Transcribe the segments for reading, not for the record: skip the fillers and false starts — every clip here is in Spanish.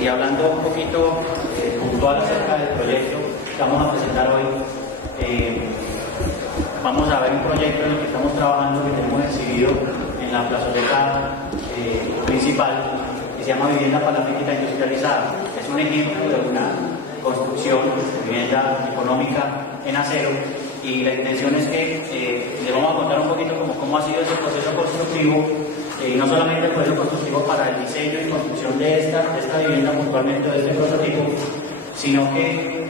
y hablando un poquito puntual acerca del proyecto que vamos a presentar hoy. Vamos a ver un proyecto en el que estamos trabajando, que tenemos exhibido en la plazoleta principal, que se llama Vivienda Palafítica Industrializada. Es un ejemplo de una construcción de vivienda económica en acero, y la intención es que les vamos a contar un poquito cómo ha sido ese proceso constructivo, y no solamente el proceso constructivo para el diseño y construcción de esta vivienda puntualmente, de este prototipo, sino que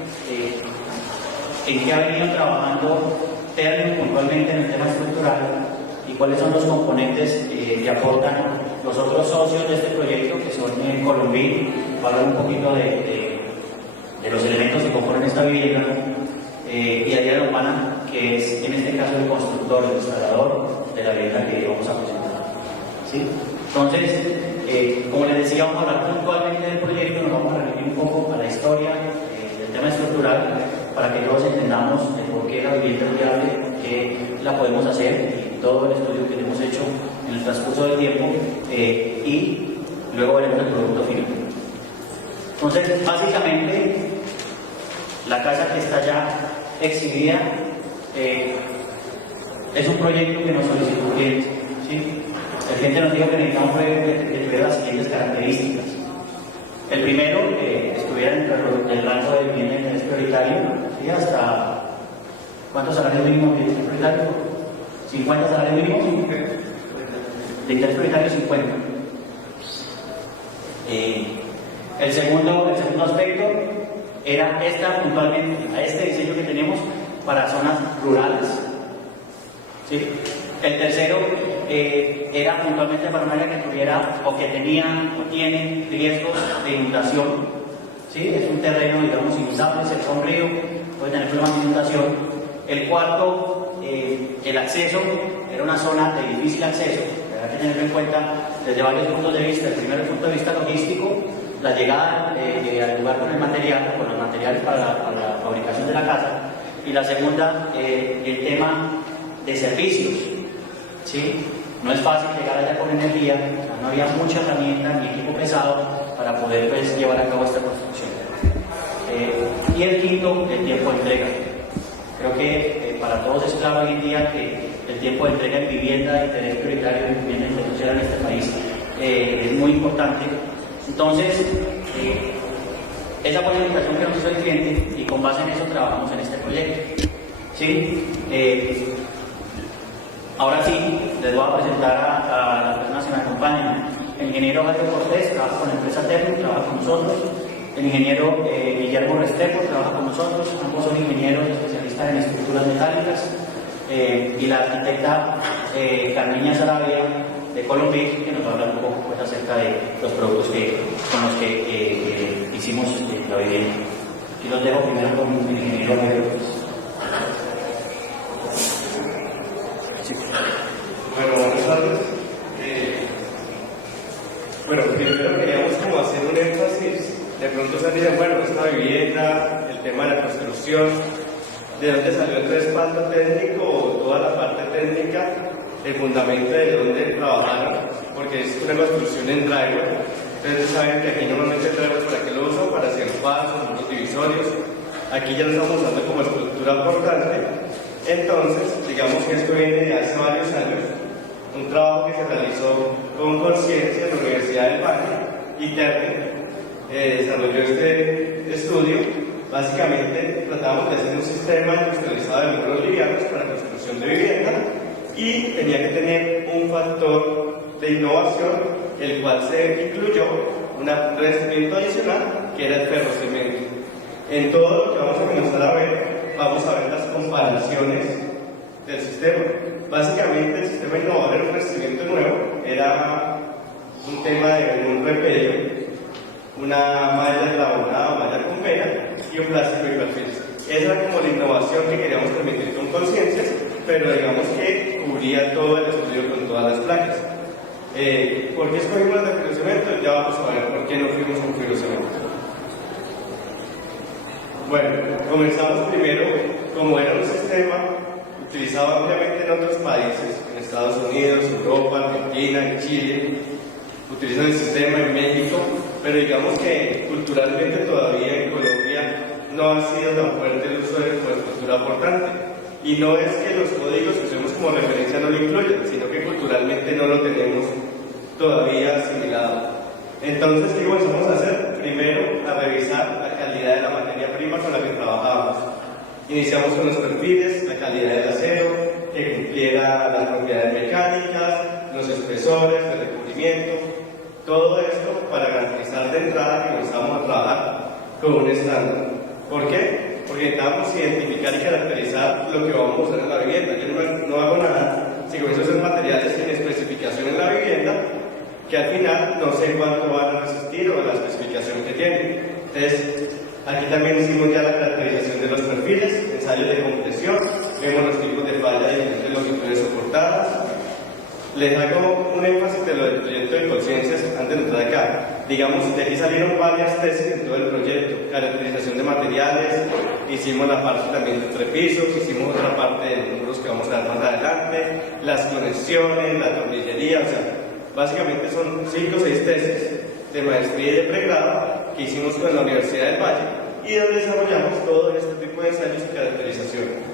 en qué ha venido trabajando Ternium puntualmente en el tema estructural y cuáles son los componentes que aportan los otros socios de este proyecto, que son Colombin, para hablar un poquito de los elementos que componen esta vivienda, y Ariel Humana, que es en este caso el constructor, el instalador de la vivienda que vamos a presentar. ¿Sí? Entonces, como les decía, vamos a hablar puntualmente del proyecto, nos vamos a remitir un poco a la historia del tema estructural, para que todos entendamos el por qué la vivienda es viable, por qué la podemos hacer, y todo el estudio que hemos hecho en el transcurso del tiempo, y luego veremos el producto final. Entonces, básicamente, la casa que está ya exhibida es un proyecto que nos solicitó el cliente. ¿Sí? El cliente nos dijo que necesitaba un proyecto que tuviera las siguientes características. El primero, que estuviera en el rango de vivienda de interés prioritario, ¿sí? Hasta ¿cuántos salarios mínimos de interés prioritario? 50 salarios mínimos. De interés prioritario, 50. El segundo aspecto era puntualmente, a este diseño que tenemos para zonas rurales. ¿Sí? El tercero era puntualmente para un área que tuviera o que tenía o tiene riesgos de inundación. ¿Sí? Es un terreno, digamos, inundable, cerca a un río, puede tener problemas de inundación. El cuarto, el acceso, era una zona de difícil acceso. Hay que tenerlo en cuenta desde varios puntos de vista. El primero, el punto de vista logístico, la llegada al lugar con los materiales para la fabricación de la casa. Y la segunda, el tema de servicios. ¿Sí? No es fácil llegar allá con energía, no había mucha herramienta ni equipo pesado para poder llevar a cabo esta construcción. Y el quinto, el tiempo de entrega. Creo que para todos es claro hoy en día que el tiempo de entrega en vivienda de interés prioritario, en vivienda institucional en este país, es muy importante. Entonces, esa fue la indicación que nos hizo el cliente, y con base en eso trabajamos en este proyecto. ¿Sí? Ahora sí, les voy a presentar a las personas que me acompañan. El ingeniero Jairo Cortés trabaja con la empresa Ternium, trabaja con nosotros. El ingeniero Guillermo Restrepo trabaja con nosotros. Ambos son ingenieros especialistas en estructuras metálicas. Y la arquitecta Carmiña Sarabia de Colombin, que nos va a hablar un poco pues, acerca de los productos con los que hicimos la vivienda. Y los dejo primero con el ingeniero Jairo Cortés. Bueno, buenas tardes. Primero queríamos como hacer un énfasis. De pronto se dice, bueno, esta vivienda, el tema de la construcción, ¿de dónde salió el respaldo técnico o toda la parte técnica, el fundamento de dónde trabajaron? Porque es una construcción en drywall. Ustedes saben que aquí normalmente el drywall, ¿para qué lo usan? Para hacer pasos, muros divisorios. Aquí ya lo estamos usando como estructura portante. Entonces, digamos que esto viene de hace varios años, un trabajo que se realizó con conciencia en la Universidad del Valle, y Ternium desarrolló este estudio. Básicamente tratamos de hacer un sistema industrializado de muros livianos para construcción de vivienda, y tenía que tener un factor de innovación, el cual se incluyó un revestimiento adicional, que era el ferrocemento. En todo lo que vamos a comenzar a ver las comparaciones del sistema. Básicamente, el sistema innovador del revestimiento nuevo era un tema de un repedio, una malla eslabonada, malla con vena y un plástico y perfil. Esa era como la innovación que queríamos permitir con conciencia, pero digamos que cubría todo el estudio con todas las placas. ¿Por qué escogimos el fibrocemento? Ya vamos a ver por qué no fuimos con fibrocemento. Bueno, comenzamos primero, como era un sistema utilizado ampliamente en otros países, en Estados Unidos, Europa, Argentina, en Chile, utilizan el sistema en México, pero digamos que culturalmente todavía en Colombia no ha sido tan fuerte el uso de escultura portante. Y no es que los códigos que usemos como referencia no lo incluyan, sino que culturalmente no lo tenemos todavía asimilado. Entonces, ¿qué comenzamos a hacer? Primero, a revisar la calidad de la materia prima con la que trabajábamos. Iniciamos con los perfiles, la calidad del acero, que cumpliera las propiedades mecánicas, los espesores, el recubrimiento, todo esto para garantizar de entrada que comenzamos a trabajar con un estándar. ¿Por qué? Porque necesitamos identificar y caracterizar lo que vamos a usar en la vivienda. Yo no hago nada si comienzo a hacer materiales sin especificación en la vivienda, que al final no sé cuánto van a resistir o la especificación que tienen. Entonces, aquí también hicimos ya la caracterización de los perfiles, ensayos de compresión, vemos los tipos de falla de diferentes longitudes soportadas. Les hago un énfasis de lo del proyecto de conciencias antes de entrar acá. Digamos, de aquí salieron varias tesis en todo el proyecto: caracterización de materiales, hicimos la parte también de entrepisos, hicimos otra parte de números que vamos a ver más adelante, las conexiones, la tornillería, o sea, básicamente son 5 o 6 tesis de maestría y de pregrado que hicimos con la Universidad del Valle y donde desarrollamos todo este tipo de ensayos y caracterización.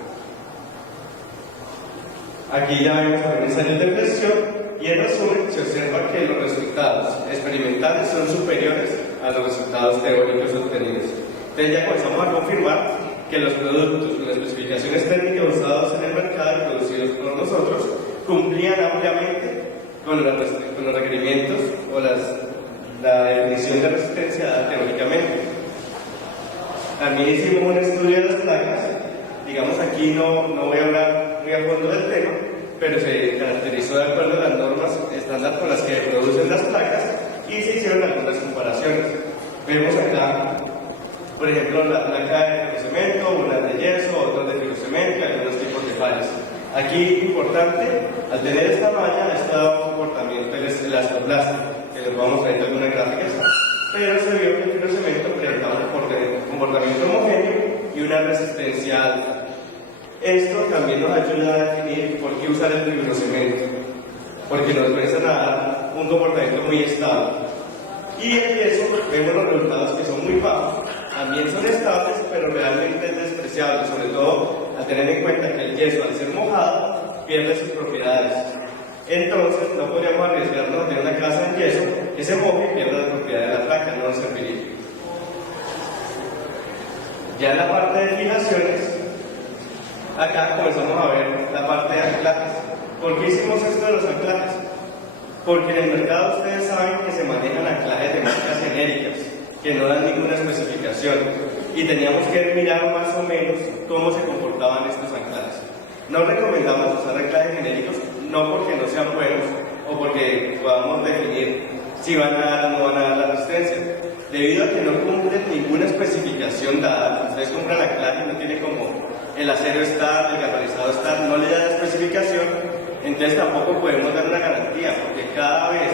Aquí ya vemos también ensayos de presión y en resumen se observa que los resultados experimentales son superiores a los resultados teóricos obtenidos. Entonces ya comenzamos a confirmar que los productos con las especificaciones técnicas usados en el mercado y producidos por nosotros cumplían ampliamente con los requerimientos o la definición de resistencia dada teóricamente. También hicimos un estudio de las placas. Digamos, aquí no voy a hablar muy a fondo del tema, pero se caracterizó de acuerdo a las normas estándar con las que producen las placas y se hicieron algunas comparaciones. Vemos acá, por ejemplo, la placa de fibrocemento, unas de yeso, otras de fibrocemento y algunos tipos de fallas. Aquí, importante, al tener esta malla, esto da un comportamiento elastoplástico, que les vamos a ver en algunas gráficas, pero se vio que el fibrocemento presentaba un comportamiento homogéneo y una resistencia alta. Esto también nos ayuda a definir por qué usar el fibrocemento, porque nos comienzan a dar un comportamiento muy estable. Y en yeso vemos los resultados que son muy bajos, también son estables, pero realmente es despreciable, sobre todo al tener en cuenta que el yeso, al ser mojado, pierde sus propiedades. Entonces, no podríamos arriesgarnos de una casa en yeso que se moje y pierda las propiedades de la placa, no nos serviría. Ya en la parte de fijaciones, acá comenzamos a ver la parte de anclajes. ¿Por qué hicimos esto de los anclajes? Porque en el mercado ustedes saben que se manejan anclajes de marcas genéricas, que no dan ninguna especificación, y teníamos que mirar más o menos cómo se comportaban estos anclajes. No recomendamos usar anclajes genéricos, no porque no sean buenos o porque podamos definir si van a dar o no van a dar la resistencia. Debido a que no cumplen ninguna especificación dada, ustedes compran anclaje y no tiene como el acero está, el galvanizado está, no le da la especificación, entonces tampoco podemos dar una garantía, porque cada vez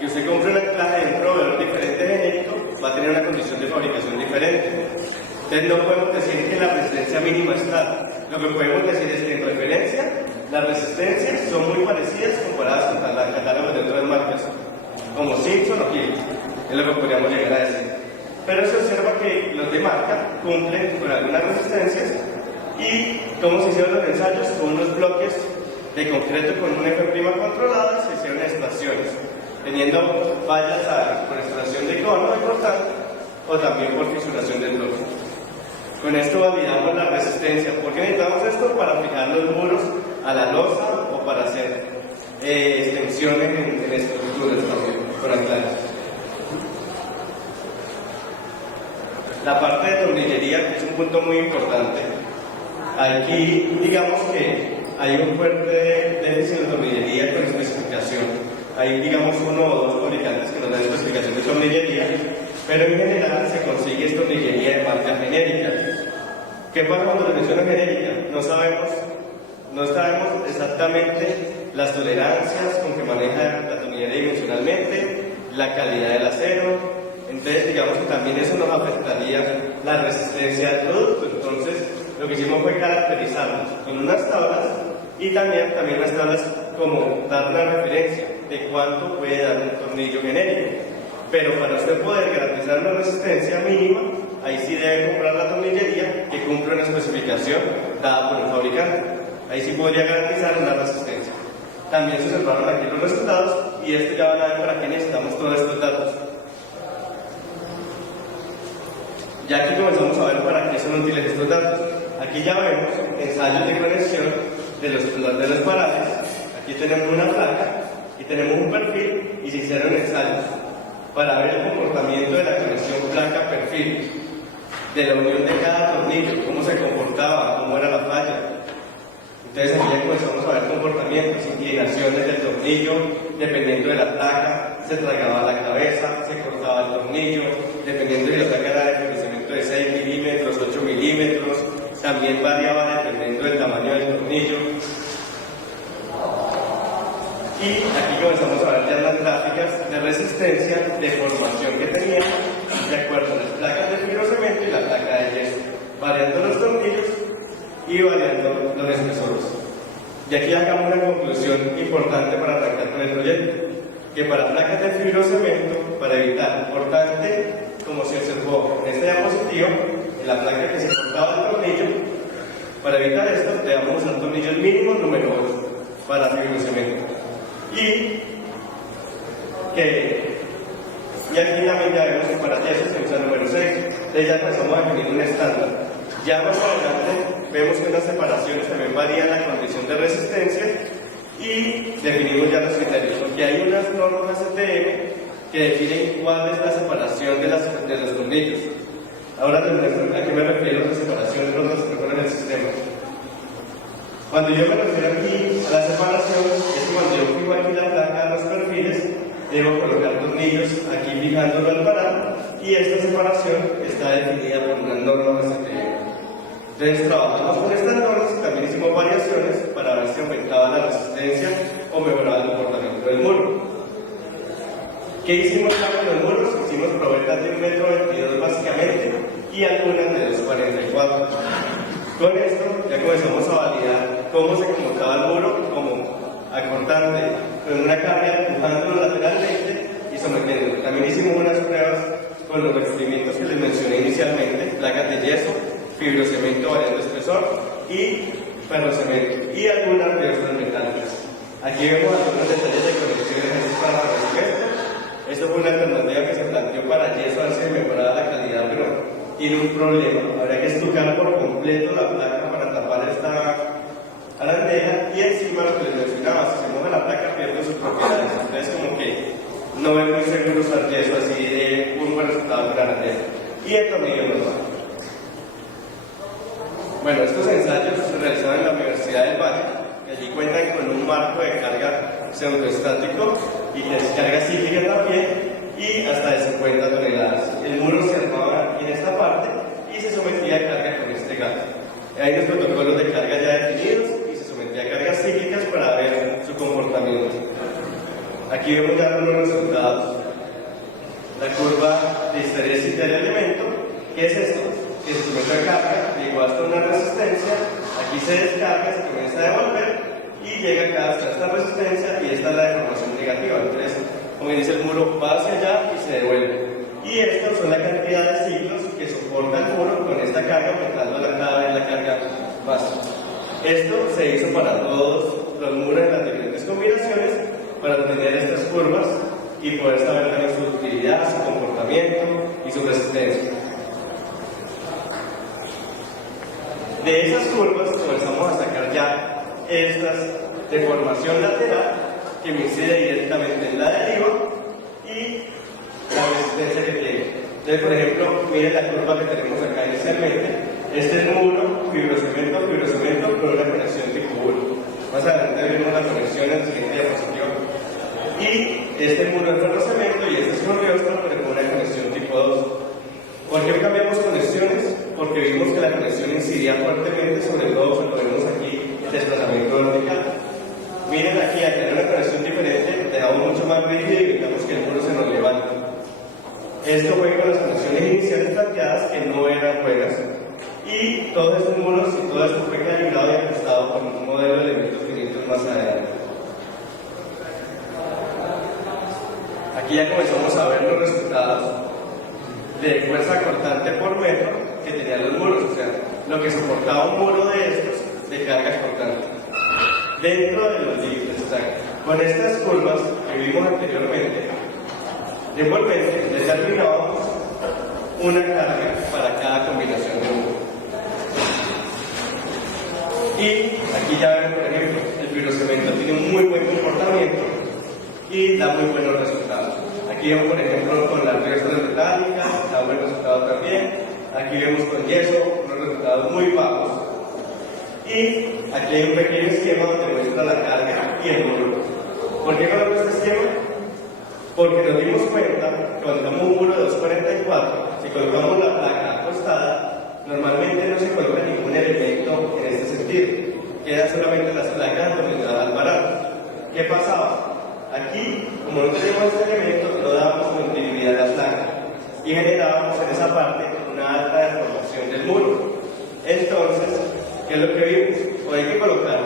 que usted compre un anclaje de un proveedor diferente genérico, va a tener una condición de fabricación diferente. Entonces no podemos decir que la resistencia mínima está. Lo que podemos decir es que en referencia, las resistencias son muy parecidas comparadas con los catálogos de otras marcas, como Simpson o Philips, es lo que podríamos llegar a decir. Pero se observa que los de marca cumplen con algunas resistencias y como se hicieron los ensayos con unos bloques de concreto con un F' controlado, se hicieron extracciones, teniendo fallas por extracción de cono de cortante o también por fisuración del bloque. Con esto validamos la resistencia. ¿Por qué necesitamos esto? Para fijar los muros a la losa o para hacer extensiones en estructuras también, con anclajes. La parte de tornillería es un punto muy importante. Aquí, digamos que hay un fuerte déficit de tornillería con especificación. Hay, digamos, uno o dos fabricantes que nos dan especificación de tornillería, pero en general se consigue tornillería de marca genérica. ¿Qué pasa cuando le menciono genérica? No sabemos exactamente las tolerancias con que maneja la tornillería dimensionalmente, la calidad del acero. Entonces, digamos que también eso nos afectaría la resistencia del producto. Entonces, lo que hicimos fue caracterizarlos con unas tablas y también unas tablas como dar una referencia de cuánto puede dar un tornillo genérico. Pero para usted poder garantizar una resistencia mínima, ahí sí debe comprar la tornillería que cumple una especificación dada por el fabricante. Ahí sí podría garantizar una resistencia. También se observaron aquí los resultados y esto ya van a ver para qué necesitamos todos estos datos. Ya aquí comenzamos a ver para qué son útiles estos datos. Aquí ya vemos ensayos de conexión de los parales. Aquí tenemos una placa y tenemos un perfil y se hicieron ensayos para ver el comportamiento de la conexión placa-perfil, de la unión de cada tornillo, cómo se comportaba, cómo era la falla. Entonces aquí ya comenzamos a ver comportamientos, inclinaciones del tornillo, dependiendo de la placa, se tragaba la cabeza, se cortaba el tornillo, dependiendo de la placa era de endurecimiento de 6 milímetros, 8 milímetros, también variaba dependiendo del tamaño del tornillo. Y aquí comenzamos a ver ya las gráficas de resistencia, de formación que teníamos, de acuerdo a las placas de fibrocemento y la placa de yeso, variando los tornillos y variando los espesores. Y aquí sacamos una conclusión importante para arrancar con el proyecto, que para placas de fibrocemento, para evitar cortante, como se observó en esta diapositiva, en la placa que se cortaba el tornillo, para evitar esto debemos usar tornillos mínimos número 8 para fibrocemento. Y aquí también ya vemos que para yeso se usa el número 6. Entonces ya empezamos a definir un estándar. Ya más adelante vemos que las separaciones también varían la condición de resistencia y definimos ya los criterios, porque hay unas normas STM que definen cuál es la separación de los tornillos. Ahora les muestro a qué me refiero a la separación de los tornillos en el sistema. Cuando yo me refiero aquí a la separación, es que cuando yo fijo aquí la placa a los perfiles, debo colocar tornillos aquí fijándolo al parar, y esta separación está definida por una norma STM. Entonces trabajamos con estas normas y también hicimos variaciones para ver si aumentaba la resistencia o mejoraba el comportamiento del muro. ¿Qué hicimos ya con los muros? Hicimos probetas de 1,22 m básicamente y algunas de 2,44 m. Con esto ya comenzamos a validar cómo se comportaba el muro como acortante, con una carga empujándolo lateralmente y sometiéndolo. También hicimos unas pruebas con los recubrimientos que les mencioné inicialmente, placas de yeso, fibrocemento variando espesor y ferrocemento y algunas piezas metálicas. Aquí vemos algunos detalles de conexiones para ferrocemento. Esto fue una alternativa que se planteó para yeso, a ver si mejoraba la calidad, pero tiene un problema. Habría que estucar por completo la placa para tapar esta arandeja y encima lo que les mencionaba, si se moja la placa pierde sus propiedades. Entonces como que no es muy seguro usar yeso así de un buen resultado con la arandeja. Y el tornillo normal. Bueno, estos ensayos se realizaron en la Universidad del Valle, que allí cuentan con un marco de carga pseudoestático y de carga cíclica también, y hasta de 50 toneladas. El muro se armaba en esta parte y se sometía a carga con este gato. Hay unos protocolos de carga ya definidos y se sometía a cargas cíclicas para ver su comportamiento. Aquí vemos ya los resultados. La curva de histeresis del elemento. ¿Qué es esto? Que se somete a carga, llegó hasta una resistencia, aquí se descarga, se comienza a devolver y llega acá hasta esta resistencia y esta es la deformación negativa. Entonces, como dice, el muro va hacia allá y se devuelve. Y estas son la cantidad de ciclos que soporta el muro con esta carga, aumentando cada vez la carga básica. Esto se hizo para todos los muros en las diferentes combinaciones para obtener estas curvas y poder saber también su utilidad, su comportamiento y su resistencia. De esas curvas comenzamos a sacar ya estas de formación lateral que me incide directamente en la deriva y la resistencia que tiene. Entonces, por ejemplo, miren la curva que tenemos acá inicialmente. Este es muro, fibrocemento con una conexión tipo 1. Más adelante veremos la conexión en la siguiente diapositiva. Y este muro es ferrocemento y este es correostro, pero con una conexión tipo 2. ¿Por qué cambiamos conexiones? Porque vimos que la conexión incidía fuertemente, sobre todo cuando vemos aquí el desplazamiento vertical. Miren aquí, al tener una conexión diferente, le damos mucho más rígido y evitamos que el muro se nos levante. Esto fue con las conexiones iniciales planteadas que no eran buenas. Y todos estos muros y todo esto fue calibrado y ajustado con un modelo de elementos finitos más adelante. Aquí ya comenzamos a ver los resultados de fuerza cortante por metro que tenían los muros, o sea, lo que soportaba un muro de estos de cargas cortantes dentro de los límites. O sea, con estas curvas que vimos anteriormente, igualmente determinábamos una carga para cada combinación de muro. Y aquí ya ven, por ejemplo, el fibrocemento tiene un muy buen comportamiento y da muy buenos resultados. Aquí vemos, por ejemplo, con las piezas metálicas, da buen resultado también. Aquí vemos con yeso, unos resultados muy bajos. Y aquí hay un pequeño esquema donde muestra la carga y el muro. ¿Por qué coloco este esquema? Porque nos dimos cuenta que cuando colocamos un muro de 244, si colocamos la placa acostada, normalmente no se coloca ningún elemento en este sentido. Quedan solamente las placas atornilladas al parar. ¿Qué pasaba? Aquí, como no teníamos este elemento, no dábamos continuidad a la placa y generábamos en esa parte una alta deformación del muro. Entonces, ¿qué es lo que vimos? O hay que colocar,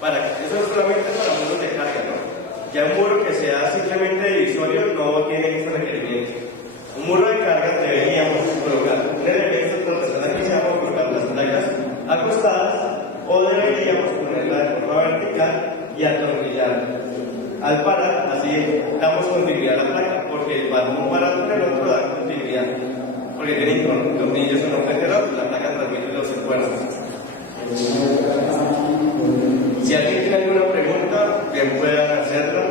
eso es solamente para muros de carga, ¿no? Ya un muro que sea simplemente divisorio no tiene este requerimiento. Un muro de carga deberíamos colocar un elemento transversal que se llama colocar las placas acostadas, o deberíamos ponerla de forma vertical y atornillar. Al parar, así damos continuidad a la placa, porque el un parar con el otro da continuidad, porque tienen tornillos uno frente al otro, la placa transmite los esfuerzos. Si alguien tiene alguna pregunta, bien puedan hacerla.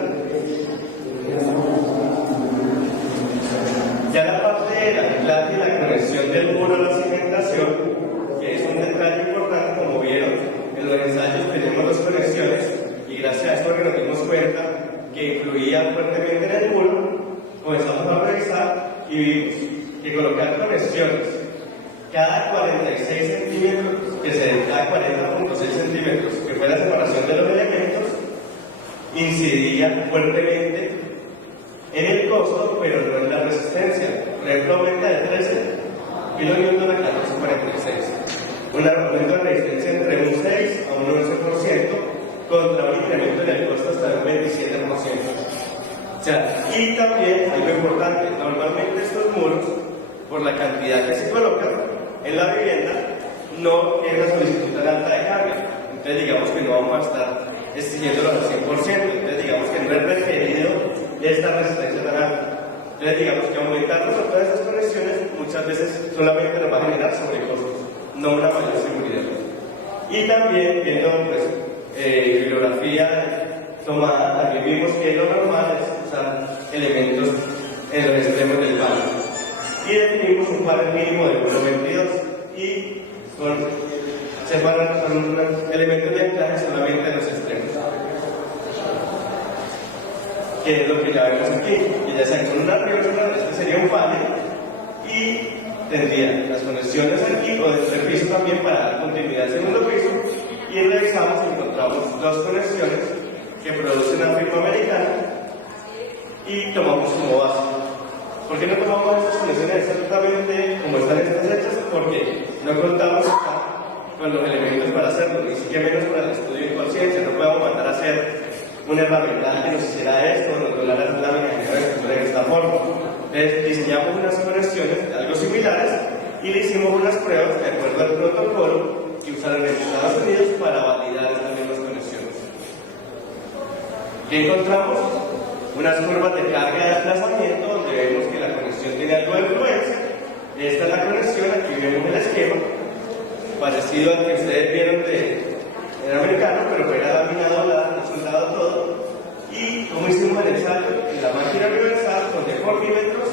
Ya la parte de la anclaje y la conexión del muro a la cimentación, que es un detalle importante, como vieron, en los ensayos tenemos dos conexiones, y gracias a eso que nos dimos cuenta que influía fuertemente en el muro, comenzamos a revisar y vimos que colocar conexiones cada 46 centímetros, que se den cada 40.6 centímetros, que fue la separación de los elementos, incidía fuertemente en el costo, pero no en la resistencia. Por ejemplo, aumenta de 13 kN a 14.46. Un aumento de resistencia entre un 6 a un 11%, contra un incremento en el costo hasta un 27%. O sea, y también, algo importante, normalmente estos muros, por la cantidad que se colocan en la vivienda, no tienen una solicitud tan alta de carga. Entonces digamos que no vamos a estar exigiéndolos al 100%, entonces digamos que no es requerido esta resistencia tan alta. Entonces digamos que aumentar todas esas conexiones muchas veces solamente nos va a generar sobrecostos, no una mayor seguridad. Y también viendo pues bibliografía tomada, también vimos que lo normal es usar elementos en los extremos del palo. Y definimos un panel mínimo de 1.22 y son elementos de anclaje solamente en los extremos. Que es lo que ya vemos aquí. Y ya saben, con una reversión, este sería un panel y tendría las conexiones aquí o del piso también para dar continuidad al segundo piso. Y revisamos y encontramos dos conexiones que produce una firma americana y tomamos como base. ¿Por qué no tomamos estas conexiones exactamente como están estas hechas? Porque no contamos acá con los elementos para hacerlo, ni siquiera menos para el estudio de conciencia. No podemos mandar a hacer una herramienta que nos hiciera esto, nos doblara las láminas y nos estructura de esta forma. Entonces diseñamos unas conexiones algo similares y le hicimos unas pruebas de acuerdo al protocolo que usaron en Estados Unidos para validar estas mismas conexiones. ¿Qué encontramos? Unas curvas de carga de desplazamiento donde vemos que la conexión tiene algo de influencia. Esta es la conexión, aquí vemos el esquema, parecido al que ustedes vieron era americano, pero fue laminado, soldado todo. Y como hicimos el ensayo en la máquina universal con deformímetros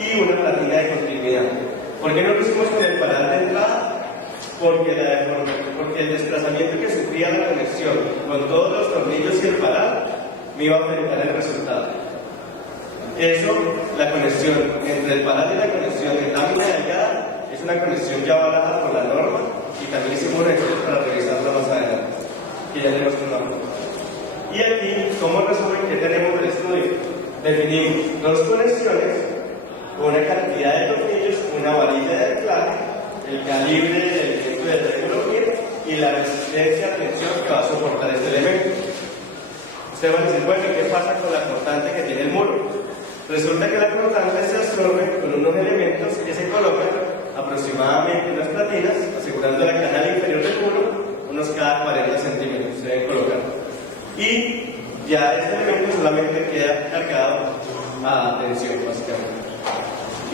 y una platina de continuidad. ¿Por qué no lo hicimos con el paral de entrada? Porque el desplazamiento que sufría la conexión con todos los tornillos y el paral me iba a afectar el resultado. Eso, la conexión entre el paral y la conexión en lámina delgada es una conexión ya avalada por la norma y también hicimos estudios para revisarla más adelante, que ya tenemos un nombre. Y aquí, ¿cómo resumen qué tenemos del estudio? Definimos dos conexiones con una cantidad de tornillos, una varilla de anclaje, el calibre del elemento de triángulo y la resistencia a tensión que va a soportar este elemento. Usted va a decir, bueno, ¿qué pasa con la constante que tiene el muro? Resulta que la cortante se absorbe con unos elementos que se colocan aproximadamente en las platinas, asegurando la canal inferior del muro, unos cada 40 centímetros se deben colocar. Y ya este elemento solamente queda cargado a tensión, básicamente.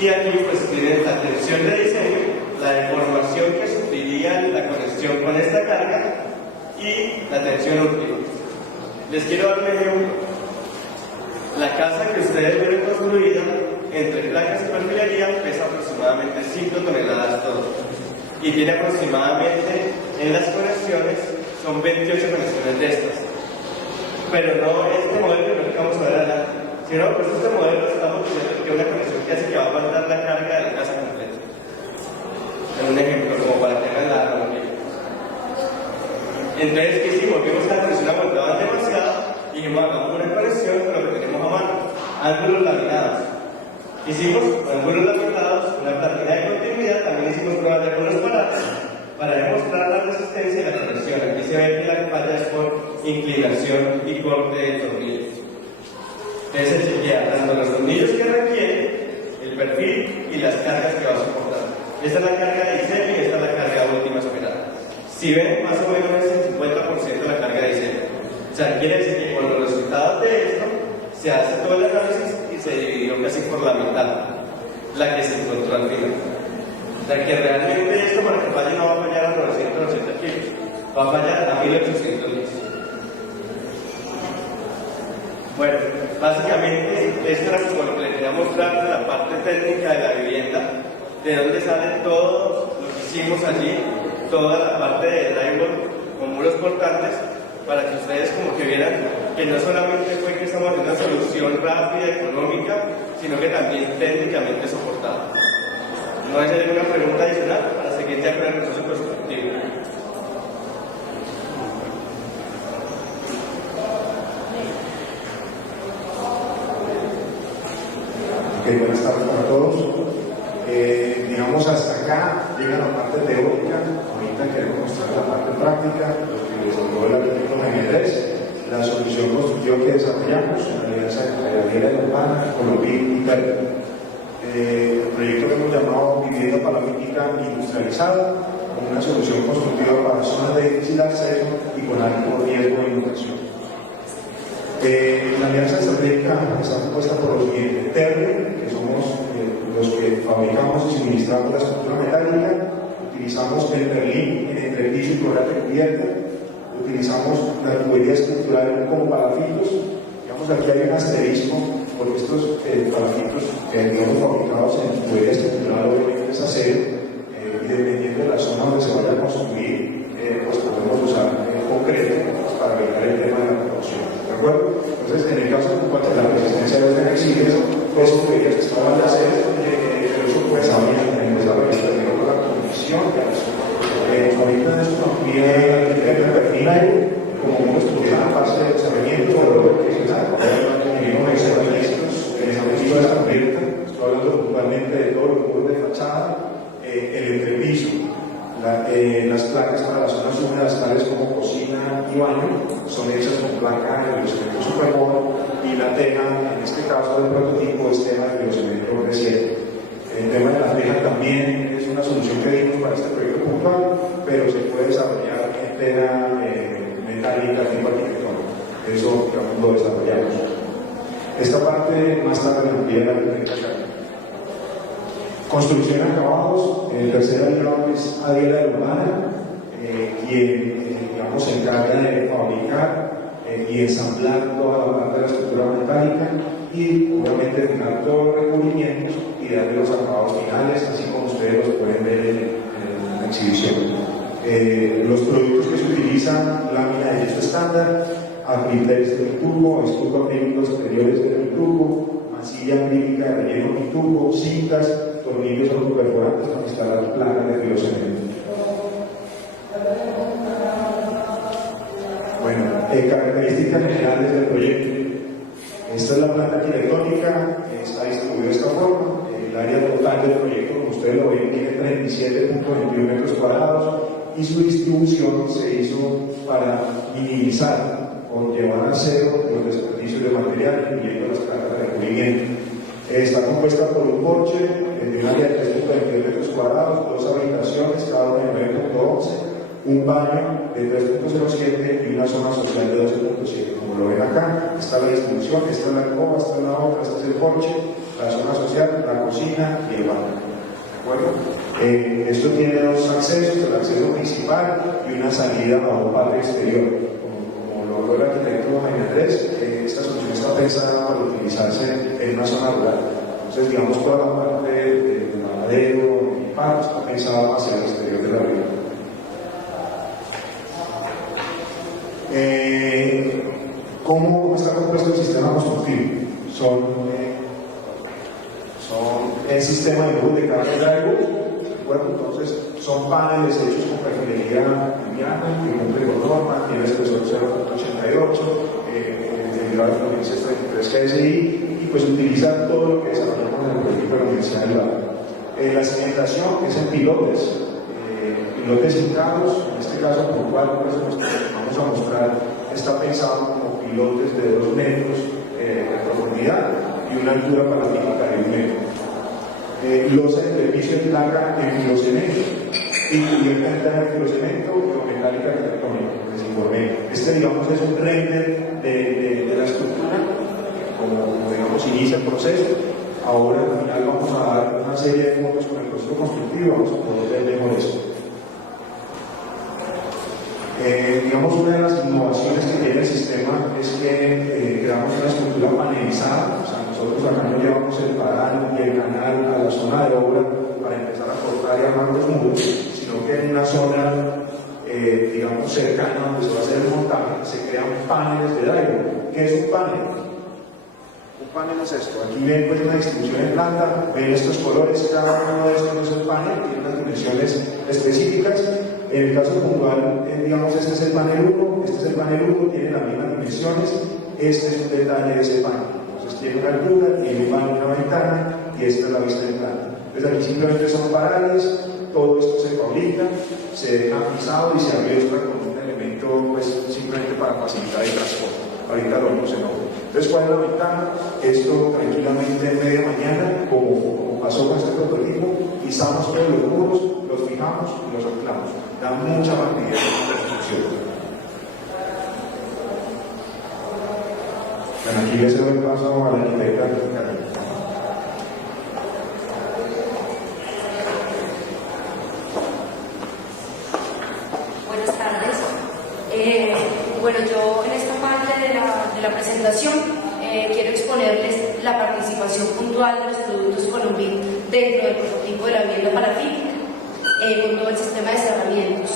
Y aquí pues tienen la tensión de diseño, la deformación que sufriría la conexión con esta carga y la tensión última. Les quiero dar un ejemplo. La casa que ustedes ven construida entre placas y perfilería pesa aproximadamente 5 toneladas todo. Y tiene aproximadamente en las conexiones, son 28 conexiones de estas. Pero no este modelo que vamos a ver adelante, sino pues este modelo estamos diciendo que es una conexión que hace que va a aguantar la carga de la casa completa. En un ejemplo, como para que hagan la analogía. Entonces, ¿qué hicimos? Vimos que la conexión aguantaba demasiado y dijimos, hagamos una conexión con lo que tenemos a mano, ángulos laminados. Hicimos ángulos laminados, una platina de continuidad, también hicimos pruebas de algunos aparatos para demostrar la resistencia y la conexión. Aquí se ve que la falla es por inclinación y corte de tornillos. Entonces se chequea tanto los tornillos que requiere, el perfil y las cargas que va a soportar. Esta es la carga de diseño y esta es la carga última esperada. Si ven, más o menos es el 50% de la carga de diseño. O sea, quiere decir que con los resultados de esto se hace todo el análisis y se dividió casi por la mitad, la que se encontró al final. O sea, que realmente esto para que falle no va a fallar a 980 kilos, va a fallar a 1810. Bueno, básicamente esto era como lo que les quería mostrar de la parte técnica de la vivienda, de dónde sale todo lo que hicimos allí, toda la parte de drywall con muros portantes, para que ustedes como que vieran que no solamente fue que estamos haciendo una solución rápida, económica, sino que también técnicamente soportada. ¿No hay alguna pregunta adicional para seguir ya con el proceso constructivo? Buenas tardes para todos. Digamos, hasta acá llega la parte teórica. Ahorita queremos mostrar la parte práctica, lo que desarrolló el arquitecto Jiménez, la solución constructiva que desarrollamos en la alianza entre la Vivienda Urbana, Colombic y Terra. El proyecto que hemos llamado Vivienda Palafítica Industrializada, con una solución constructiva para zonas de difícil acceso y con alto riesgo de inundación. La alianza estratégica está compuesta por los siguientes: Terre, que somos los que fabricamos y suministramos la estructura metálica, utilizamos el perlín en entrepiso y florete cubierta, utilizamos la tubería estructural como palafitos. Digamos, aquí hay un asterisco, porque estos palafitos que tenemos fabricados en tubería estructural obviamente es acero, y dependiendo de la zona donde se vaya a construir, pues podemos usar concreto para evitar el tema de la producción. ¿De acuerdo? Entonces, en el caso de la resistencia de los flexibles, pues tuberías que estaban de acero, pero eso pues había en el desarrollo con la condición de eso. Ahorita esto nos pide el perfil como hemos estudiado la fase de desarrollamiento, pero lo que es la estoy hablando puntualmente de todos los muros de fachada, el entrepiso, las placas para las zonas húmedas, tales como cocina y baño, son hechas con placa de biocemento supermóvil, y la teja, en este caso del prototipo, es teja de biocemento reciente. El tema de la teja también es una solución que dimos para este proyecto puntual, pero se puede desarrollar en teja metálica tipo arquitectónica. Eso, digamos, lo desarrollamos. Esta parte más tarde la amplía la arquitectura. Construcción de acabados. El tercer aliado es Adiela Urbana, quien digamos, se encarga de fabricar y ensamblar toda la parte de la estructura metálica y obviamente fijar todos los recubrimientos y darle los acabados finales, así como ustedes los pueden ver en la exhibición. Los productos que se utilizan: lámina de yeso estándar, acrílicos de tubo, estuco acrílicos exteriores de tubo, masilla acrílica de relleno de tubo, cintas, tornillos autoperforantes para instalar placas de fibrocemento. Bueno, características generales del proyecto. Esta es la planta arquitectónica, está distribuida de esta forma. El área total del proyecto, como ustedes lo ven, tiene 37.21 metros cuadrados y su distribución se hizo para minimizar o llevar a cero los desperdicios de material, incluyendo las placas de recubrimiento. Está compuesta por un porche de un área de 3.23 metros cuadrados, 2 habitaciones, cada una de 9.11, un baño de 3.07 y una zona social de 12.7. Como lo ven acá, está la distribución, esta es la alcoba, esta es la otra, este es el porche, la zona social, la cocina y el baño. ¿De acuerdo? Esto tiene 2 accesos, el acceso principal y una salida a un patio exterior. Como lo habló el arquitecto Jaime Andrés, esta solución está pensada para utilizarse en una zona rural. Entonces, digamos, toda la parte de lavadero y patio está pensada hacia el exterior de la vivienda. ¿Cómo está compuesto el sistema constructivo? El sistema de luz de carga de drywall, ¿de acuerdo? Entonces, son paneles hechos con perfilería liviana, que cumple con norma, tiene espesor 0.88, derivado de Florencia 33 KSI, y pues utiliza todo lo que desarrollamos en el proyecto de la Universidad del Valle. La cimentación es en pilotes hincados, en este caso puntual, por eso vamos a mostrar, está pensado como pilotes de 2 metros de profundidad y una altura paratípica de 1 metro. Losa de entrepiso en placa en filocemento y cubierta entera en filocemento con metálica arquitectónica, les informé. Digamos, es un render de la estructura, como digamos, inicia el proceso. Ahora, al final, vamos a dar una serie de fotos con el proceso constructivo, vamos a poder ver mejor esto. Digamos, una de las innovaciones que tiene el sistema es que creamos una estructura panelizada. O sea, nosotros acá no llevamos el parán y el canal a la zona de obra para empezar a cortar y armar los muros, sino que en una zona, digamos, cercana donde se va a hacer el montaje, se crean paneles de drywall. ¿Qué es un panel? Un panel es esto. Aquí ven pues una distribución en planta, ven estos colores, cada uno de estos es el panel, tiene unas dimensiones específicas. En el caso puntual, digamos, este es el panel 1, este es el panel 1, tiene las mismas dimensiones, este es un detalle de ese panel. Entonces tiene una altura, tiene un baño, una ventana, y esta es la vista de planta. Entonces aquí simplemente son parales, todo esto se fabrica, se deja pisado y se abre con un elemento pues simplemente para facilitar el transporte. Ahorita lo vemos en obra. Entonces, ¿cuál es la ventana? Esto tranquilamente en media mañana, como pasó con este prototipo, pisamos todos los muros, los fijamos y los anclamos. Da mucha rapidez de construcción. Bueno, aquí les doy el paso a la arquitecta. Buenas tardes. Bueno, yo en esta parte de la presentación quiero exponerles la participación puntual de los productos Colombin dentro del prototipo de la vivienda parafílica con todo el sistema de cerramientos,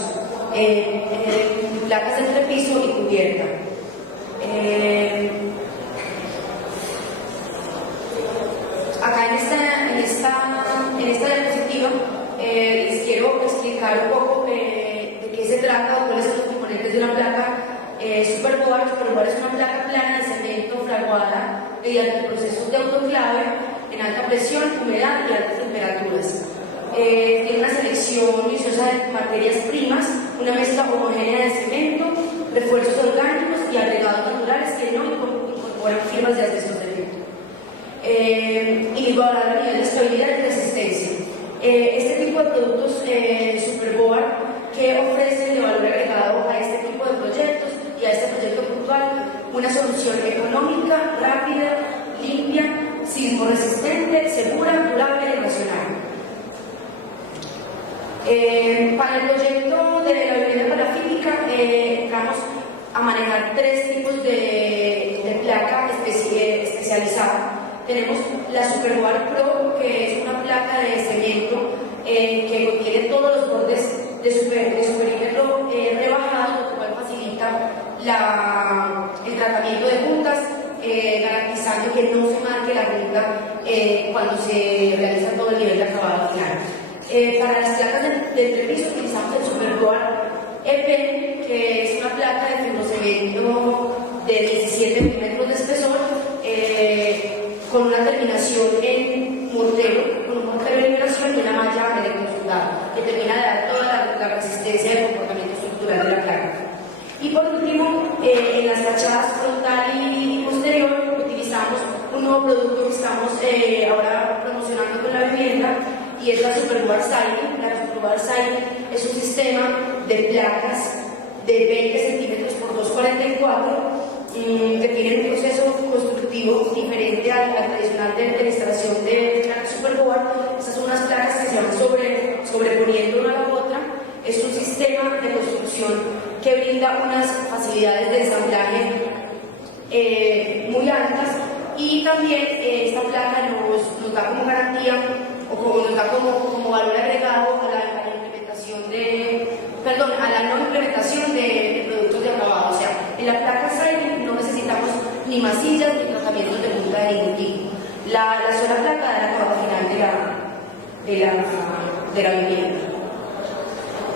placas de entrepiso y cubierta. Acá en esta diapositiva les quiero explicar un poco de qué se trata o cuáles son los componentes de una placa Superboard. Superboard es una placa plana de cemento fraguada mediante procesos de autoclave en alta presión, humedad y altas temperaturas. Tiene una selección minuciosa de materias primas, una mezcla homogénea de cemento, refuerzos orgánicos y agregados naturales que no incorporan fibras de asbesto directo. Igualar a nivel de estabilidad y resistencia. Este tipo de productos Superboard que ofrecen de valor agregado a este tipo de proyectos y a este proyecto puntual una solución económica, rápida, limpia, sismoresistente, segura, durable y racional. Para el proyecto de la vivienda parafílica vamos a manejar 3 tipos de placa especializada. Tenemos la Superboard Pro, que es una placa de cemento que contiene todos los bordes de su perímetro rebajado, lo cual facilita el tratamiento de puntas, garantizando que no se marque la punta cuando se realiza todo el nivel de acabado final. Para las placas de entrepiso utilizamos el Superboard EP, que es una placa de fibrocemento de 17 milímetros de espesor, con una terminación en mortero, con un mortero de liberación y una malla electrosoldada, que termina de dar toda la resistencia del comportamiento estructural de la placa. Y por último, en las fachadas frontal y posterior utilizamos un nuevo producto que estamos ahora promocionando con la vivienda y es la Superboard Siding. La Superboard Siding es un sistema de placas de 20 centímetros por 2,44 que tienen un proceso constructivo diferente al tradicional de la instalación de placas Superboard. Estas son unas placas que se van sobreponiendo una a la otra. Es un sistema de construcción que brinda unas facilidades de ensamblaje muy altas, y también esta placa nos da como garantía o nos da como valor agregado a la implementación a la no implementación de productos de acabado. O sea, en la placa Siding no necesitamos ni masillas ni tratamientos de punta de ningún tipo. La sola placa da el acabado final de la vivienda.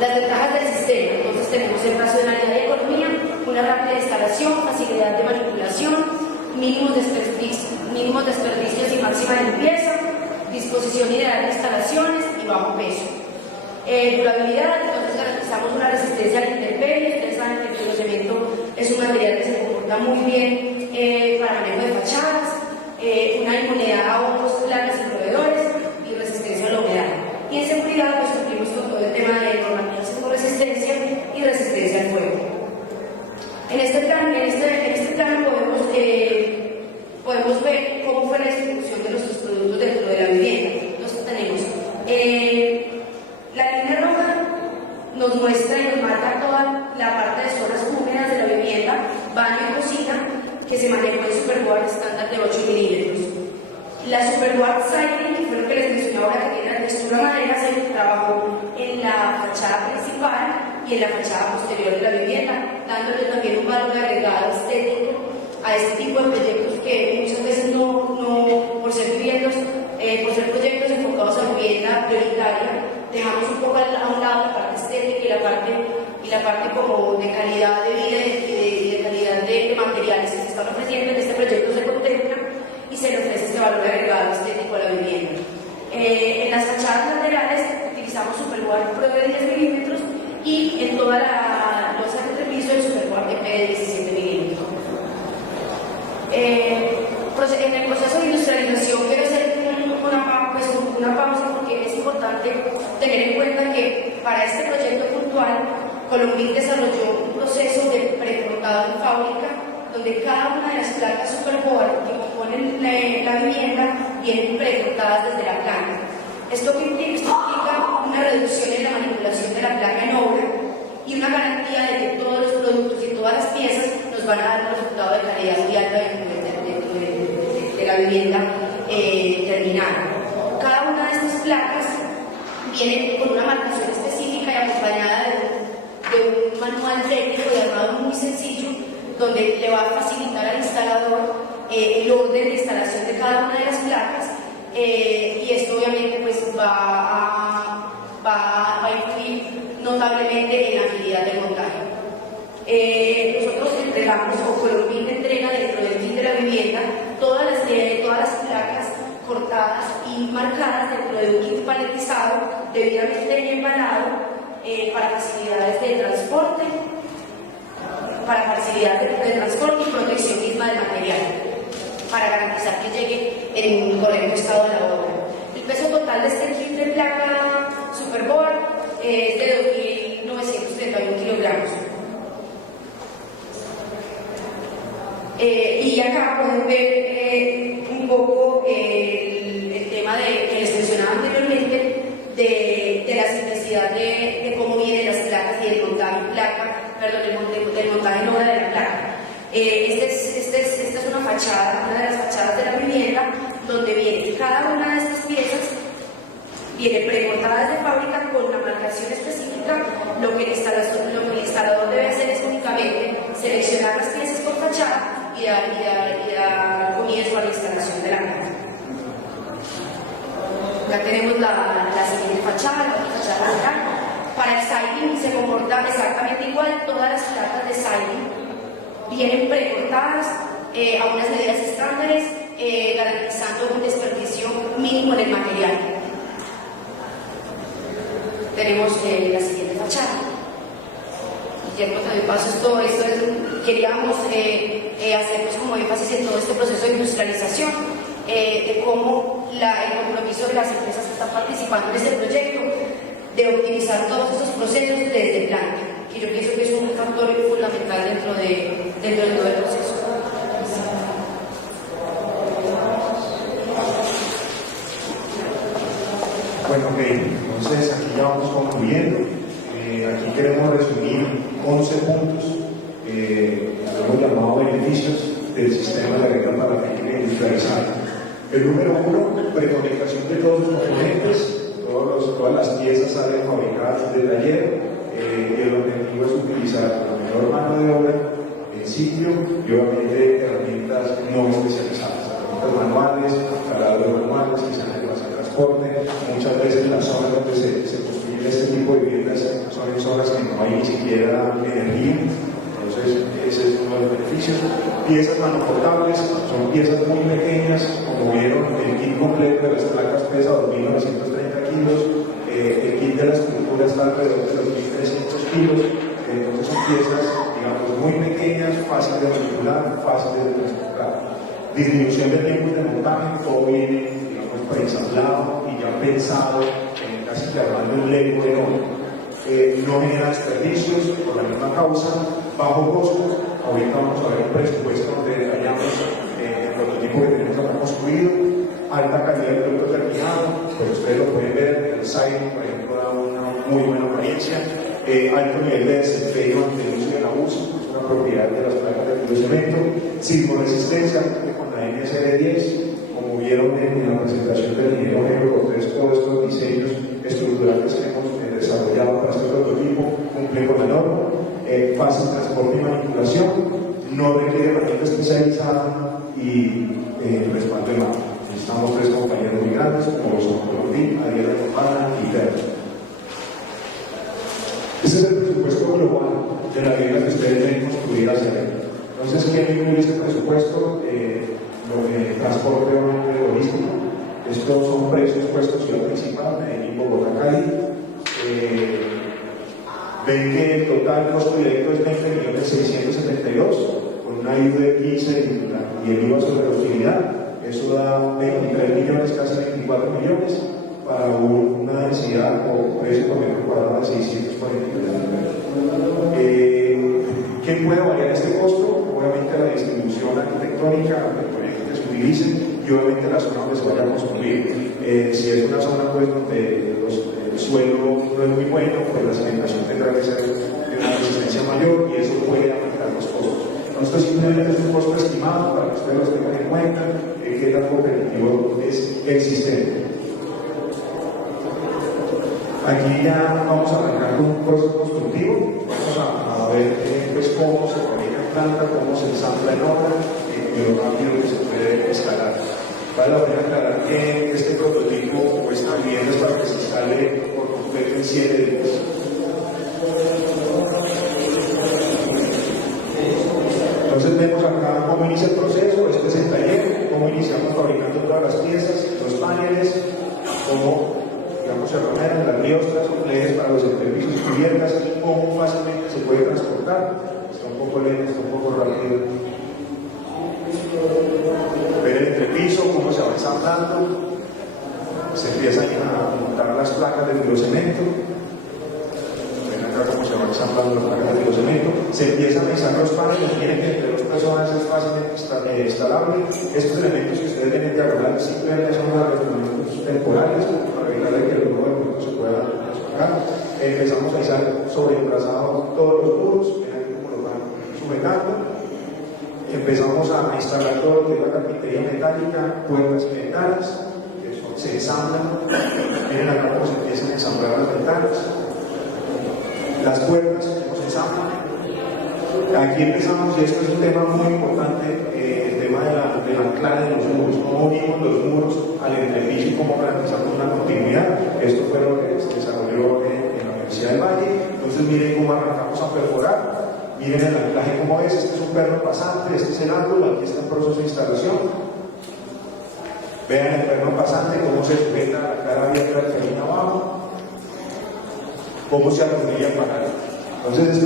Las ventajas del sistema: entonces tenemos en racionalidad y economía, una rápida instalación, facilidad de manipulación, mínimos desperdicios y máxima limpieza, disposición ideal de instalaciones y bajo peso. Durabilidad: entonces garantizamos una resistencia a la intemperie. Ustedes saben que el fibrocemento es un material que se comporta muy bien para manejo de fachadas, una inmunidad a hongos, plagas y roedores y resistencia a la humedad. Y en seguridad pues cumplimos con todo el tema de normativa de resistencia y resistencia al fuego. En este plan podemos ver cómo fue la distribución de nuestros productos dentro de la vivienda. Entonces tenemos la línea roja, nos muestra y nos marca toda la parte de zonas húmedas de la vivienda, baño y cocina, que se manejó en Superboard estándar de 8 milímetros. La Superboard Siding, que fue lo que les mencioné ahora, que tiene la textura madera, se trabajó en la fachada principal y en la fachada posterior de la vivienda, dándole también un valor agregado estético a este tipo de proyectos que muchas veces por ser proyectos enfocados a vivienda prioritaria, dejamos un poco a un lado la parte estética y la parte como de calidad de vida y de calidad de materiales que se están ofreciendo. En este proyecto se contempla y se le ofrece este valor agregado estético a la vivienda. En las fachadas laterales utilizamos Superboard Pro de 10 milímetros y en toda la losa de entrepiso el Superboard EP de 17 milímetros. En el proceso de industrialización quiero hacer una pausa porque es importante tener en cuenta que para este proyecto puntual Colombin desarrolló un proceso de precortado en fábrica donde cada una de las placas Superboard que componen la vivienda vienen precortadas desde la planta. Esto implica una reducción en la manipulación de la placa en obra y una garantía de que todos los productos y todas las piezas nos van a dar un resultado de calidad muy alta de la vivienda terminada. Cada una de estas placas viene con una marcación específica y acompañada de un manual técnico de armado muy sencillo, donde le va a facilitar al instalador el orden de instalación de cada una de las placas, y esto obviamente pues va a influir notablemente en la agilidad del montaje. Nosotros entregamos, o Colombin entrega dentro del kit de la vivienda todas las placas cortadas y marcadas dentro de un kit paletizado debidamente embalado para facilidades de transporte, y protección misma del material, para garantizar que llegue en un correcto estado de la obra. El peso total de este kit de placa Superboard es de 2.931 kilogramos. Y acá pueden ver un poco el tema que les mencionaba anteriormente de la simplicidad de cómo vienen las placas y el montaje del montaje en obra de la placa. Esta es una de las fachadas de la vivienda, donde viene cada una de estas piezas, viene precortada desde fábrica con una marcación específica. Lo que el instalador debe hacer es únicamente seleccionar las piezas por fachada y dar comienzo a la instalación de la placa. Ya tenemos la siguiente fachada, la fachada lateral. Para el siding se comporta exactamente igual. Todas las placas de siding vienen precortadas a unas medidas estándares, garantizando un desperdicio mínimo en el material. Tenemos la siguiente fachada. Tiempo también paso queríamos hacer como énfasis en todo este proceso de industrialización. de cómo el compromiso de las empresas que están participando en este proyecto de optimizar todos estos procesos desde planta. Y yo pienso que es un factor fundamental dentro de todo el proceso. Bueno, ok, entonces aquí ya vamos concluyendo. Aquí queremos resumir 11 puntos que hemos llamado beneficios del sistema de regla parafílica industrializada. El número 1, preconectación de todos los componentes, todas las piezas salen fabricadas del taller y el objetivo es utilizar la menor mano de obra en sitio y obviamente herramientas no especializadas, herramientas manuales, taladros manuales, que sean de base de transporte. Muchas veces las zonas donde se construyen este tipo de viviendas son en zonas que no hay ni siquiera energía. Entonces, ese es uno de los beneficios. Piezas manoportables, son piezas muy pequeñas, como vieron, el kit completo de las placas pesa 2.930 kilos, el kit de la estructura está alrededor de los 1.300 kilos, entonces son piezas, digamos, muy pequeñas, fáciles de manipular, fáciles de transportar. Disminución de tiempos de montaje, todo viene, digamos, preensamblado y ya pensado, casi que armando un Lego enorme. No genera desperdicios por la misma causa, bajo costo. Ahorita vamos a ver un presupuesto donde detallamos el prototipo que tenemos acá construido, alta calidad de producto terminado, pues ustedes lo pueden ver, el siding, por ejemplo, da una muy buena apariencia, alto nivel de desempeño ante el uso y el abuso, es una propiedad de las placas de cemento, sismoresistencia con la NSR10, como vieron en la presentación del ingeniero Negro Cortés, todos estos diseños estructurales que hemos desarrollado para este prototipo cumplen con la norma, fácil transporte y manipulación, no requiere herramienta especializada y respaldo de mano. Necesitamos 3 compañeros muy grandes, como son Colombín, Ariel Romana y Pedro. Este es el presupuesto global de la vivienda que ustedes deben construir hacia él. Entonces, ¿quién incluye este presupuesto? Transporte logístico. Estos son precios puestos ciudad principal, Medellín, Bogotá, Cali. Ven que el total costo directo es 20.672.000, con una IVA de 15 y el IVA sobre la utilidad. Eso da 23 millones, casi 24 millones, para una densidad o precio por metro cuadrado de 649 pesos. ¿Qué puede variar este costo? Obviamente la distribución arquitectónica, el proyecto que se utilice y obviamente la zona donde se vaya a construir. Si es una zona pues, donde el suelo no es muy bueno, pues la cimentación tendrá que ser de una resistencia mayor y eso puede afectar los costos. Esto simplemente es un costo estimado para que ustedes lo tengan en cuenta, qué tan competitivo es el sistema. Aquí ya vamos a arrancar con un proceso constructivo, vamos a ver pues, cómo se fabrica en planta, cómo se ensambla en obra y lo rápido que se puede instalar. Vale la pena aclarar que este prototipo cuesta viviendas para que se instale por completo en 7 días. Entonces vemos acá cómo inicia el proceso, este es el taller, cómo iniciamos fabricando todas las piezas, los paneles, cómo digamos se rodean las riostras, flejes para los servicios y cubiertas, cómo fácilmente se puede transportar. Está un poco lento, está un poco rápido. Ver el entrepiso, cómo se va ensamblando, se empiezan a montar las placas de fibrocemento. Ven acá cómo se van ensamblando las placas de fibrocemento, se empiezan a izar los paneles, miren que entre 2 personas es fácilmente instalable. Estos elementos que ustedes ven en diagonal simplemente son elementos temporales para evitar que el nuevo producto se pueda sacar. Empezamos a izar sobre el trazado todos los muros, miren cómo lo van sujetando. Empezamos a instalar todo lo que es la carpintería metálica, puertas y ventanas, que se ensamblan. Miren acá cómo se empiezan a ensamblar las ventanas, las puertas, cómo se ensamblan. Aquí empezamos, y esto es un tema muy importante, el tema del anclaje de los muros, cómo unimos los muros al entrepiso y cómo garantizamos una continuidad. Esto fue lo que se desarrolló en la Universidad del Valle. Entonces miren cómo arrancamos a perforar. Miren el anclaje como es, este es un perno pasante, este es el ángulo, aquí está el proceso de instalación. Vean el perno pasante, cómo se sujeta la cara abierta del ferrín abajo, cómo se arrodilla el panel. Entonces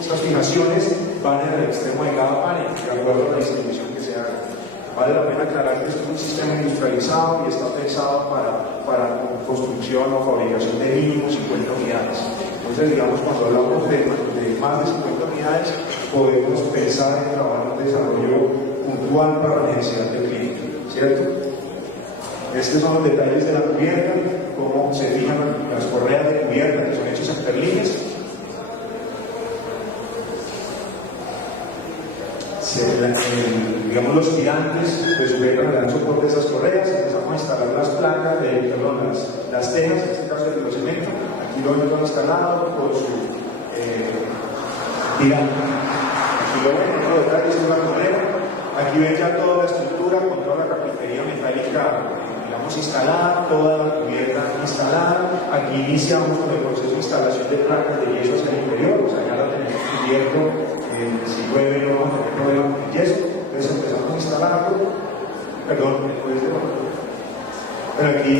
estas fijaciones van en el extremo de cada panel, de acuerdo a la distribución que se haga. Vale la pena aclarar que esto es un sistema industrializado y está pensado para construcción o fabricación de mínimo 50 unidades. Entonces, digamos, cuando hablamos de más de 50 unidades, podemos pensar en trabajar un desarrollo puntual para la necesidad del cliente, ¿cierto? Estos son los detalles de la cubierta, cómo se fijan las correas de cubierta que son hechos en perlines. Digamos, los tirantes que sujetan le dan soporte a esas correas, empezamos a instalar las placas, las tejas, en este caso de cemento. Aquí lo ven todo instalado por su tirante. Aquí lo ven, otro detalle es la madera. Aquí ven ya toda la estructura con toda la carpintería metálica, digamos, instalada, toda la cubierta instalada. Aquí iniciamos con el proceso de instalación de placas de yeso hacia el interior, o sea, ya la tenemos cubierto. Si llueve no vamos a tener problema con el yeso, entonces empezamos a instalarlo. Perdón, después de pero aquí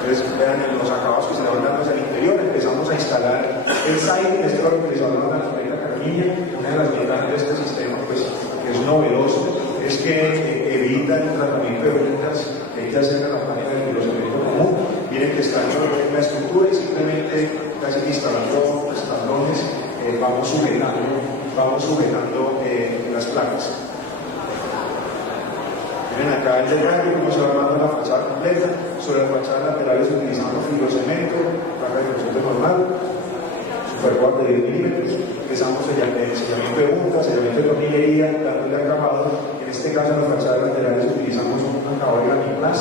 entonces vean los acabados que se le van dando hacia el interior. Empezamos a instalar el siding, esto es lo que les hablaba la señorita Carmilla. Una de las ventajas de este sistema, pues, que es novedoso, es que evita el tratamiento de brincas que hay que hacer en la página del cemento común. Miren que está en la estructura y simplemente casi instalando los tablones vamos sujetando las placas. Miren acá el detalle, cómo se va armando la fachada completa. Sobre las fachadas laterales utilizamos fibrocemento, placa de concepto normal, superboard de 10 milímetros. Empezamos sellamiento de punta, sellamiento de tornillería, dándole acabado. En este caso, en las fachadas laterales utilizamos un acabado de graniplas.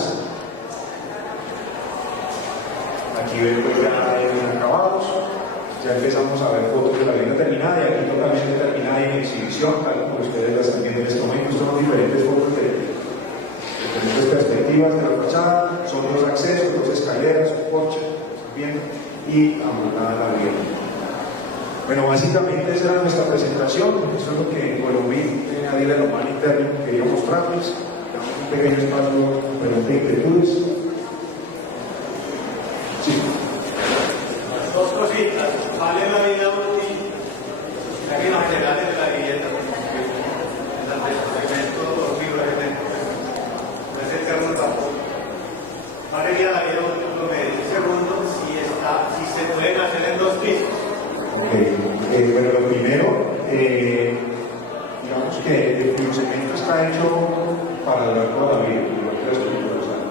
Aquí ven pues ya acabados. Ya empezamos a ver fotos de la vivienda terminada y aquí totalmente terminada y en exhibición, tal como ustedes la están viendo en este momento. Son diferentes fotos de diferentes perspectivas de la fachada. Son dos accesos, dos escaleras, un porche, bien, y amontada la vivienda. Bueno, básicamente esa era nuestra presentación. Eso es lo que en Colombia Adila de lo más interno quería mostrarles. Un pequeño espacio con diferentes inquietudes. Sí. Las dos cositas. ¿Vale la vida útil? Ya que los generales de la vivienda, el cemento o fibrocemento, no es el termo tampoco. ¿Vale la vida útil? Segundo, si se pueden hacer en 2 pisos. Bueno, lo primero, digamos que el fibrocemento está hecho para durar toda la vida,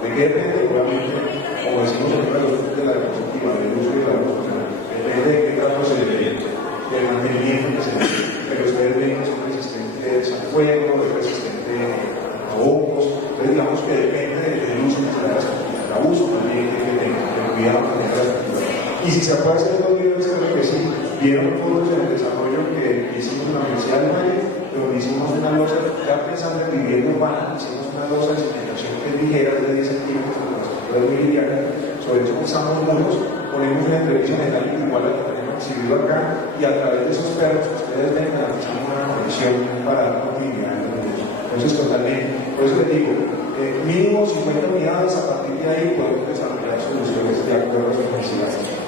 ¿de qué depende? Obviamente, como decimos en de la diapositiva, del uso y de la construcción, depende de qué trato se le dé, del mantenimiento que se le dé, pero ustedes ven que son resistentes al fuego, resistentes a hongos, entonces digamos que depende del uso que se le da, el abuso también hay que tener cuidado con la estructura. Y si se puede hacer en 2 videos, creo que sí. Vieron fotos en el desarrollo que hicimos en la Universidad de Valle, donde hicimos una losa, ya pensando en vivienda urbana, hicimos una losa de cimentación que es ligera, de 10 centímetros, con la estructura de militar. Sobre eso pisamos muros, ponemos una televisión metálica igual a la que tenemos exhibido acá, y a través de esos perros que ustedes ven, realizamos una conexión para dar continuidad en los muros. Entonces, totalmente. Por eso les digo, mínimo 50 unidades, a partir de ahí podemos desarrollar soluciones de acuerdo a las necesidades.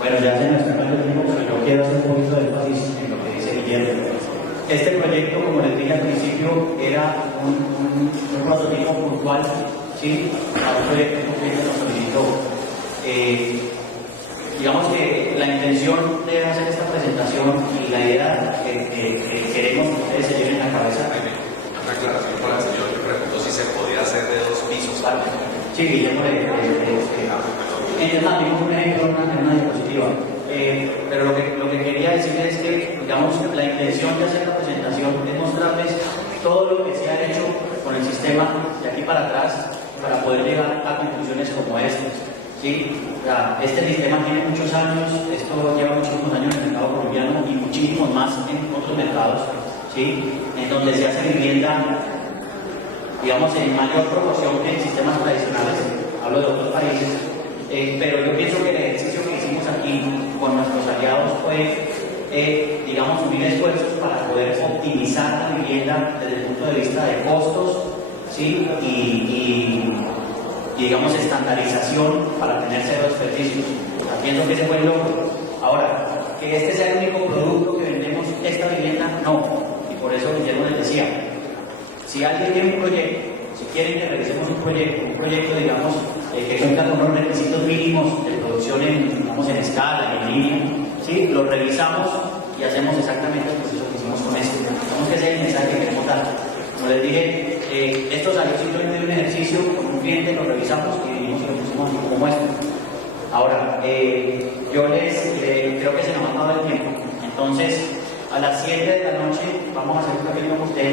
Bueno, ya se nos está el tiempo, pero yo quiero hacer un poquito de énfasis en lo que dice Guillermo. Este proyecto, como les dije al principio, era un prototipo puntual, ¿sí? A un proyecto que un cliente nos solicitó. Digamos que la intención de hacer esta presentación y la idea que queremos que ustedes se lleven a la cabeza. Una aclaración para el señor, yo pregunto si se podía hacer de 2 pisos. ¿Vale? Sí, Guillermo vimos un ejemplo en una diapositiva. Pero lo que quería decirles es que, digamos, la intención de hacer la presentación es mostrarles todo lo que se ha hecho con el sistema de aquí para atrás para poder llegar a conclusiones como estas. ¿Sí? O sea, este sistema tiene muchos años, esto lleva muchísimos años en el mercado colombiano y muchísimos más en otros mercados, ¿sí? En donde se hace vivienda, digamos, en mayor proporción que en sistemas tradicionales, hablo de otros países. Pero yo pienso que el ejercicio que hicimos aquí con nuestros aliados fue, digamos, unir esfuerzos para poder optimizar la vivienda desde el punto de vista de costos, ¿sí? Y y digamos estandarización para tener cero desperdicios. O sea, pienso que ese fue el logro. Ahora, que este sea el único producto que vendemos esta vivienda, no. Y por eso Guillermo les decía, si alguien tiene un proyecto, si quieren que realizemos un proyecto digamos, que cumpla con unos requisitos mínimos de producción en escala, en línea, ¿sí? Lo revisamos y hacemos exactamente el proceso que hicimos con esto. Digamos que ese es el mensaje que queremos dar. Como les dije, esto salió simplemente de un ejercicio con un cliente, lo revisamos y vimos que lo pusimos aquí como muestra. Ahora, yo creo que se nos ha acabado el tiempo. Entonces, a las 7 de la noche vamos a hacer un pequeño ustedes.